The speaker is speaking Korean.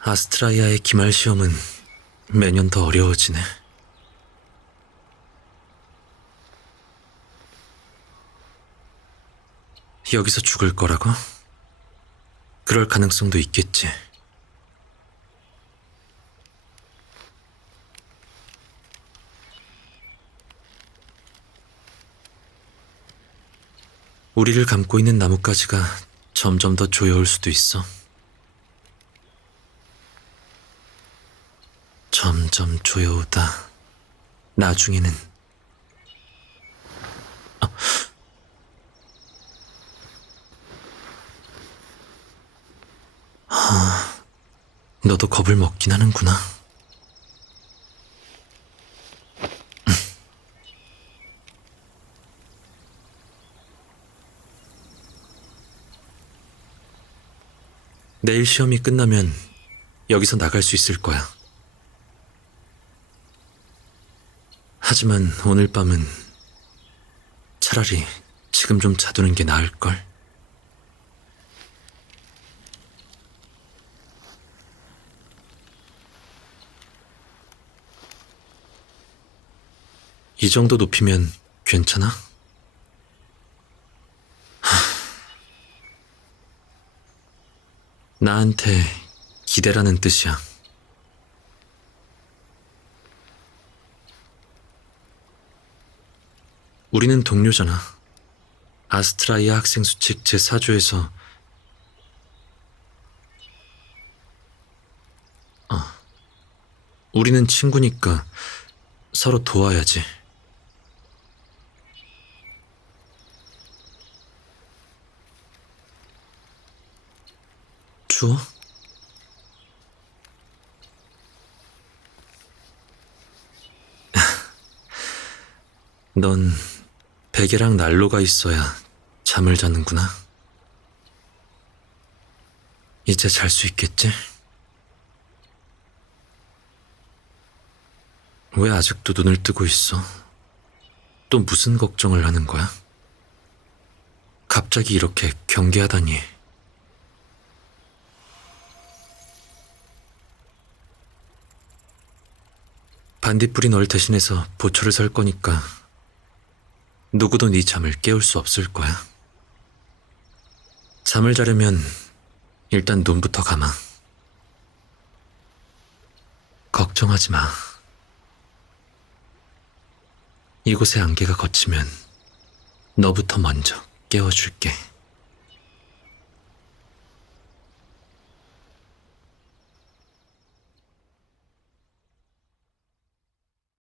아스트라이아의 기말 시험은 매년 더 어려워지네. 여기서 죽을 거라고? 그럴 가능성도 있겠지. 우리를 감고 있는 나뭇가지가 점점 더 조여올 수도 있어. 점점 조여오다. 나중에는 아. 아, 너도 겁을 먹긴 하는구나. 음. 내일 시험이 끝나면 여기서 나갈 수 있을 거야. 하지만 오늘 밤은 차라리 지금 좀 자두는 게 나을걸. 이 정도 높이면 괜찮아? 하... 나한테 기대라는 뜻이야. 우리는 동료잖아. 아스트라이아 학생 수칙 제4조에서 어. 우리는 친구니까 서로 도와야지. 추워? 넌 베개랑 난로가 있어야 잠을 자는구나. 이제 잘 수 있겠지? 왜 아직도 눈을 뜨고 있어? 또 무슨 걱정을 하는 거야? 갑자기 이렇게 경계하다니. 반딧불이 널 대신해서 보초를 설 거니까 누구도 네 잠을 깨울 수 없을 거야. 잠을 자려면 일단 눈부터 감아. 걱정하지 마. 이곳의 안개가 걷히면 너부터 먼저 깨워줄게.